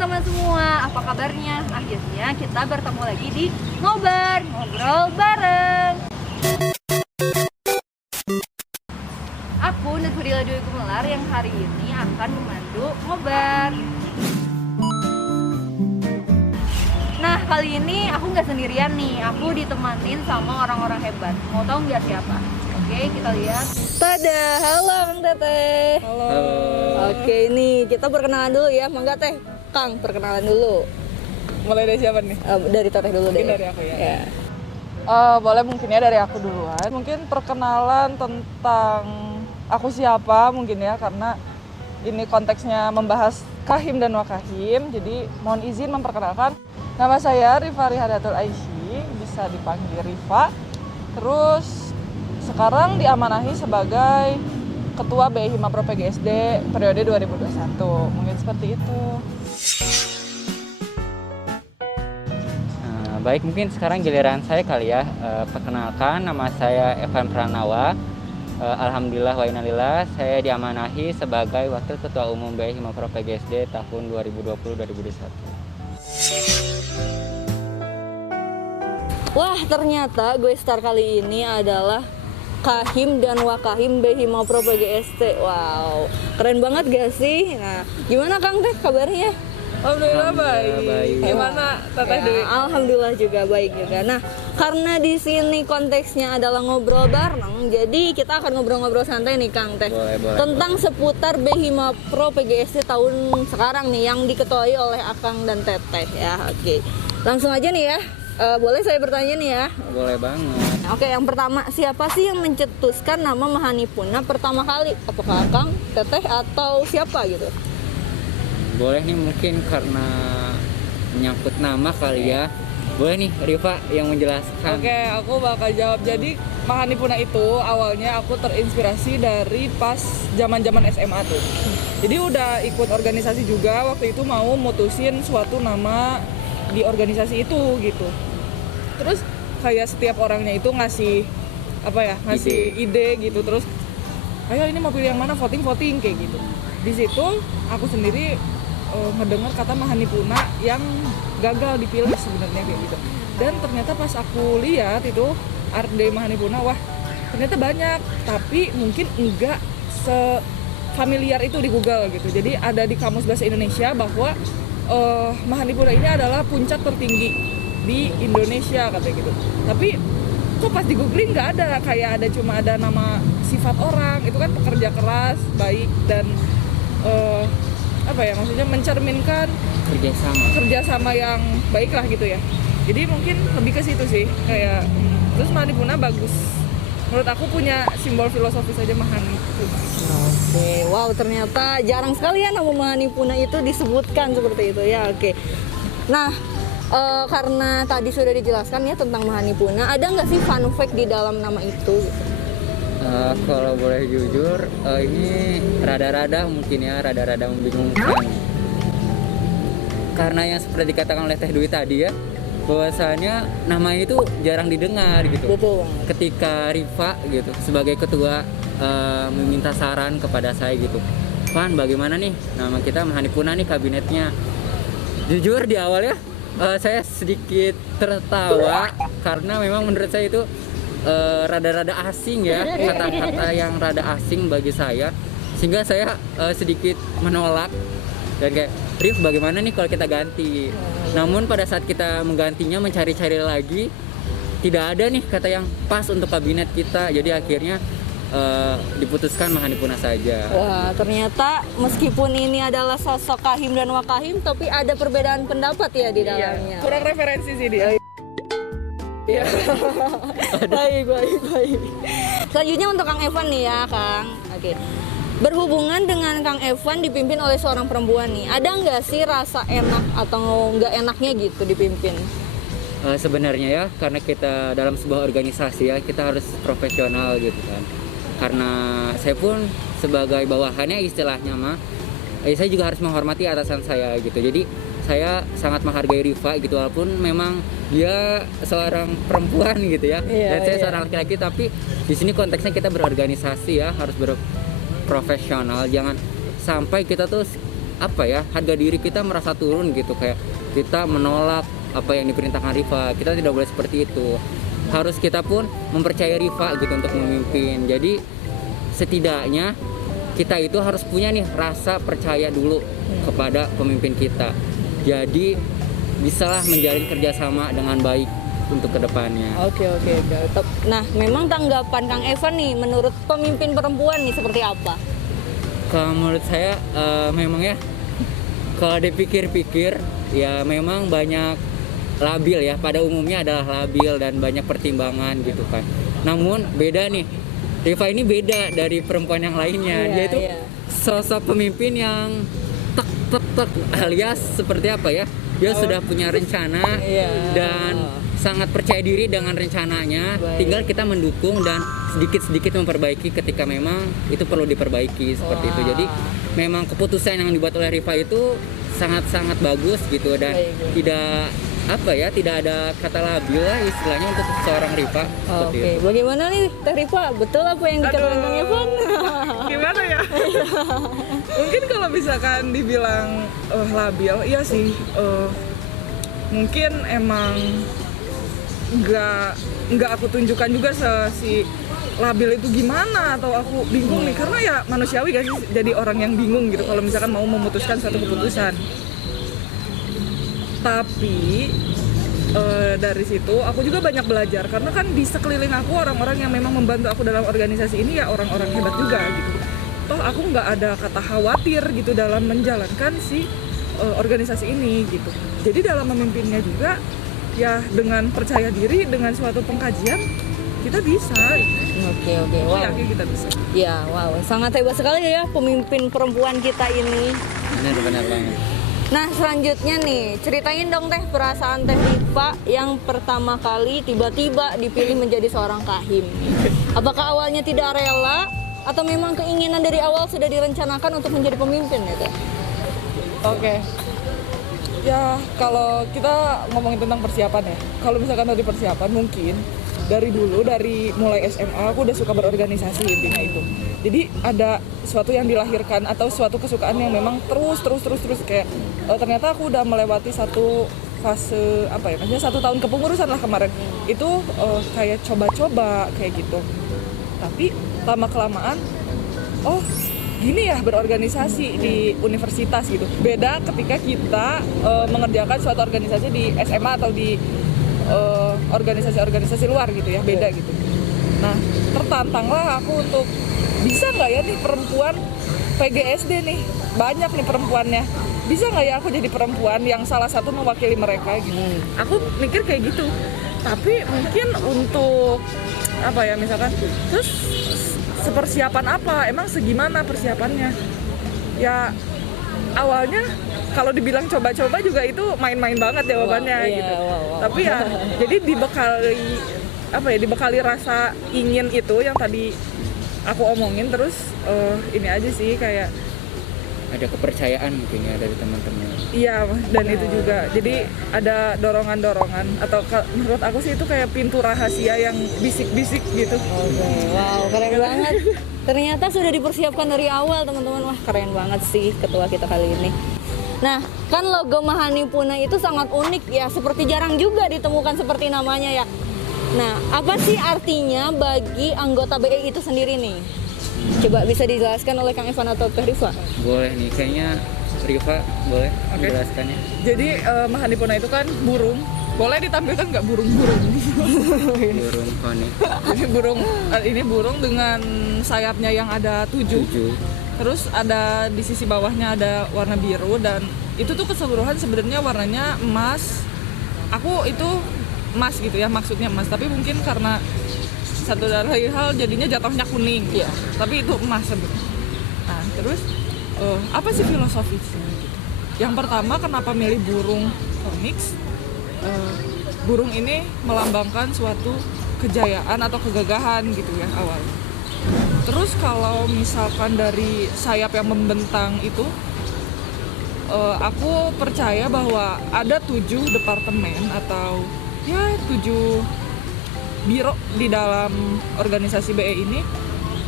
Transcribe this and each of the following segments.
teman-teman semua, apa kabarnya? Akhirnya kita bertemu lagi di Ngobar, ngobrol bareng. Aku Nurfadila Dwi Gumelar yang hari ini akan memandu Ngobar. Nah, kali ini aku nggak sendirian nih, aku ditemanin sama orang-orang hebat. Mau tahu nggak siapa? Oke, kita lihat. Tada, halo Kang Teteh. Halo. Oke, nih kita perkenalan dulu ya, mangga Teh. Kang, perkenalan dulu. Mulai dari siapa nih? Dari Teteh dulu deh. Mungkin dari aku ya. Ya. Boleh mungkin ya dari aku duluan. Mungkin perkenalan tentang aku siapa mungkin ya, karena ini konteksnya membahas kahim dan wakahim. Jadi mohon izin memperkenalkan. Nama saya Rifa Rihadatul Aisy, bisa dipanggil Rifa. Terus sekarang diamanahi sebagai Ketua BI Hima Pro PGSD periode 2021. Mungkin seperti itu. Baik, mungkin sekarang giliran saya kali ya. Perkenalkan, nama saya Evan Pranawa. Alhamdulillah wa innalillah, saya diamanahi sebagai Wakil Ketua Umum BI Hima Pro PGSD tahun 2020-2021. Wah, ternyata gue star kali ini adalah Kahim dan Wakahim BI Hima Pro PGSD. Wow, keren banget gak sih? Nah, gimana Kang Teh kabarnya? Alhamdulillah baik. Gimana Teteh Dewi? Alhamdulillah juga baik juga. Nah, karena di sini konteksnya adalah ngobrol bareng, jadi kita akan ngobrol-ngobrol santai nih Kang Teh. Boleh. Tentang seputar BI Hima Pro PGSD tahun sekarang nih yang diketuai oleh Akang dan Teteh ya. Oke. Langsung aja nih ya. Boleh saya bertanya nih ya? Boleh banget. Oke, yang pertama, siapa sih yang mencetuskan nama Mahanipuna pertama kali? Apakah Akang, Teteh, atau siapa gitu? Boleh nih, mungkin karena menyangkut nama kali ya. Boleh nih Rifa yang menjelaskan. Oke, aku bakal jawab. Jadi Mahanipuna itu awalnya aku terinspirasi dari pas zaman-zaman SMA tuh. Jadi udah ikut organisasi juga, waktu itu mau mutusin suatu nama di organisasi itu gitu. Terus kayak setiap orangnya itu ngasih ide gitu. Terus ayo ini mau pilih yang mana, voting kayak gitu. Di situ aku sendiri ngedengar kata Mahanipuna yang gagal dipilih sebenarnya kayak gitu. Dan ternyata pas aku lihat itu Arde Mahanipuna, wah ternyata banyak, tapi mungkin enggak sefamiliar itu di Google gitu. Jadi ada di Kamus Bahasa Indonesia bahwa Mahanipuna ini adalah puncak tertinggi di Indonesia katanya gitu. Tapi kok pas di googling nggak ada, kayak cuma ada nama sifat orang itu kan pekerja keras, baik dan maksudnya mencerminkan kerjasama yang baik lah gitu ya. Jadi mungkin lebih ke situ sih kayak. Terus Mahanipuna bagus, menurut aku punya simbol filosofis aja Mahanipuna. Oke, wow, ternyata jarang sekali ya nama Mahanipuna itu disebutkan seperti itu ya. Oke, nah karena tadi sudah dijelaskan ya tentang Mahanipuna, ada nggak sih fun fact di dalam nama itu gitu? Kalau boleh jujur, ini rada-rada membingungkan. Karena yang seperti dikatakan oleh Teh Dwi tadi ya, bahwasanya nama ini tuh jarang didengar gitu. Betul. Ketika Rifa gitu sebagai ketua meminta saran kepada saya gitu, Van, bagaimana nih nama kita Mahanipuna nih kabinetnya? Jujur di awal ya, saya sedikit tertawa karena memang menurut saya itu rada-rada asing ya, kata-kata yang rada asing bagi saya, sehingga saya sedikit menolak dan kayak, Rif, bagaimana nih kalau kita ganti? Namun pada saat kita menggantinya, mencari-cari lagi, tidak ada nih kata yang pas untuk kabinet kita. Jadi akhirnya diputuskan Mahanipuna saja. Wah, ternyata meskipun ini adalah sosok Kahim dan Wakahim, tapi ada perbedaan pendapat ya di dalamnya. Kurang referensi sih dia. Iya. baik. Selanjutnya untuk Kang Evan nih ya, Kang. Oke. Berhubungan dengan Kang Evan dipimpin oleh seorang perempuan nih, ada nggak sih rasa enak atau nggak enaknya gitu dipimpin? Sebenarnya ya, karena kita dalam sebuah organisasi ya, kita harus profesional gitu kan. Karena saya pun sebagai bawahannya istilahnya saya juga harus menghormati atasan saya gitu. Jadi saya sangat menghargai Rifa gitu, walaupun memang dia seorang perempuan gitu ya, dan saya seorang laki-laki, tapi di sini konteksnya kita berorganisasi ya, harus berprofesional. Jangan sampai kita tuh apa ya, harga diri kita merasa turun gitu, kayak kita menolak apa yang diperintahkan Rifa. Kita tidak boleh seperti itu. Harus kita pun mempercayai Rifa gitu untuk memimpin. Jadi setidaknya kita itu harus punya nih rasa percaya dulu kepada pemimpin kita. Jadi bisalah menjalin kerjasama dengan baik untuk kedepannya. Oke. Nah, memang tanggapan Kang Evan nih menurut pemimpin perempuan nih seperti apa? Kalau menurut saya memang ya, kalau dipikir-pikir ya memang banyak labil ya, pada umumnya adalah labil dan banyak pertimbangan gitu kan. Namun beda nih, Rifa ini beda dari perempuan yang lainnya. Dia itu sosok pemimpin yang tek alias seperti apa ya, dia sudah punya rencana dan sangat percaya diri dengan rencananya. Tinggal kita mendukung dan sedikit-sedikit memperbaiki ketika memang itu perlu diperbaiki seperti itu. Jadi memang keputusan yang dibuat oleh Rifa itu sangat-sangat bagus gitu, dan tidak ada kata labil lah istilahnya untuk seorang Rifa. Oke, bagaimana nih Teh Rifa? Betul apa yang dikatakan Kang Evan? Gimana ya? Mungkin kalau misalkan dibilang labil, iya sih. Mungkin emang nggak aku tunjukkan juga si labil itu gimana, atau aku bingung nih, karena ya manusiawi gak sih jadi orang yang bingung gitu kalau misalkan mau memutuskan suatu keputusan. Tapi dari situ aku juga banyak belajar, karena kan di sekeliling aku orang-orang yang memang membantu aku dalam organisasi ini ya orang-orang hebat juga gitu. Toh aku nggak ada kata khawatir gitu dalam menjalankan si organisasi ini gitu. Jadi dalam memimpinnya juga ya dengan percaya diri, dengan suatu pengkajian kita bisa. Oke, Aku wow. yakin kita bisa. Ya, wow, sangat hebat sekali ya pemimpin perempuan kita ini. Benar banget. Nah, selanjutnya nih, ceritain dong Teh perasaan Teh Rifa yang pertama kali tiba-tiba dipilih menjadi seorang kahim. Apakah awalnya tidak rela atau memang keinginan dari awal sudah direncanakan untuk menjadi pemimpin ya Teh? Oke. Ya, kalau kita ngomongin tentang persiapan ya. Kalau misalkan dari persiapan mungkin dari dulu, dari mulai SMA aku udah suka berorganisasi, intinya itu. Jadi ada suatu yang dilahirkan atau suatu kesukaan yang memang terus kayak ternyata aku udah melewati satu fase apa ya, maksudnya 1 tahun kepengurusan lah kemarin. Itu kayak coba-coba kayak gitu. Tapi lama kelamaan gini ya berorganisasi di universitas gitu. Beda ketika kita mengerjakan suatu organisasi di SMA atau di organisasi-organisasi luar gitu ya, beda gitu. Nah, tertantanglah aku untuk bisa nggak ya nih perempuan PGSD nih, banyak nih perempuannya, bisa nggak ya aku jadi perempuan yang salah satu mewakili mereka gitu. Aku mikir kayak gitu. Tapi mungkin untuk apa ya, misalkan terus sepersiapan apa, emang segimana persiapannya ya. Awalnya kalau dibilang coba-coba juga itu main-main banget jawabannya gitu. Tapi ya jadi dibekali rasa ingin itu yang tadi aku omongin, terus ini aja sih, kayak Ada kepercayaan mungkin ya dari teman-teman. iya, dan itu juga jadi ada dorongan-dorongan, atau menurut aku sih itu kayak pintu rahasia yang bisik-bisik gitu. Wow, keren banget. Ternyata sudah dipersiapkan dari awal teman-teman. Wah, keren banget sih ketua kita kali ini. Nah, kan logo Mahanipuna itu sangat unik ya, seperti jarang juga ditemukan seperti namanya ya. Nah, apa sih artinya bagi anggota BE itu sendiri nih? Coba bisa dijelaskan oleh Kang Evan atau Teh Rifa? Boleh nih, kayaknya Rifa boleh menjelaskannya. Jadi Mahanipuna itu kan burung. Boleh ditampilkan nggak burung-burung? Burung koni. Jadi ini burung dengan sayapnya yang ada 7. Terus ada di sisi bawahnya ada warna biru, dan itu tuh keseluruhan sebenarnya warnanya emas. Aku itu emas gitu ya, maksudnya emas, tapi mungkin karena satu dari hal jadinya jatuhnya kuning. Iya. Tapi itu emas sebenarnya. Nah, terus apa sih filosofisnya? Yang pertama, kenapa milih burung phoenix? Burung ini melambangkan suatu kejayaan atau kegagahan gitu ya awal. Terus kalau misalkan dari sayap yang membentang itu, aku percaya bahwa ada 7 departemen atau ya 7 biro di dalam organisasi BE ini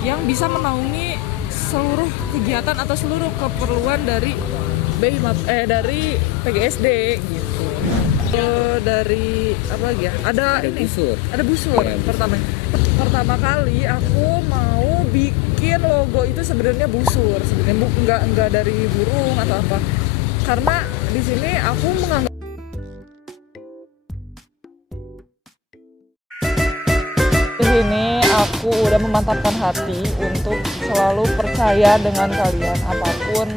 yang bisa menaungi seluruh kegiatan atau seluruh keperluan dari dari PGSD gitu. Dari apa lagi ya? Ada ini. busur. Ada busur. Iya, busur. Pertama kali aku mau bikin logo itu sebenarnya busur. Sebenarnya enggak dari burung atau apa. Karena di sini aku menganggap di sini aku udah memantapkan hati untuk selalu percaya dengan kalian apapun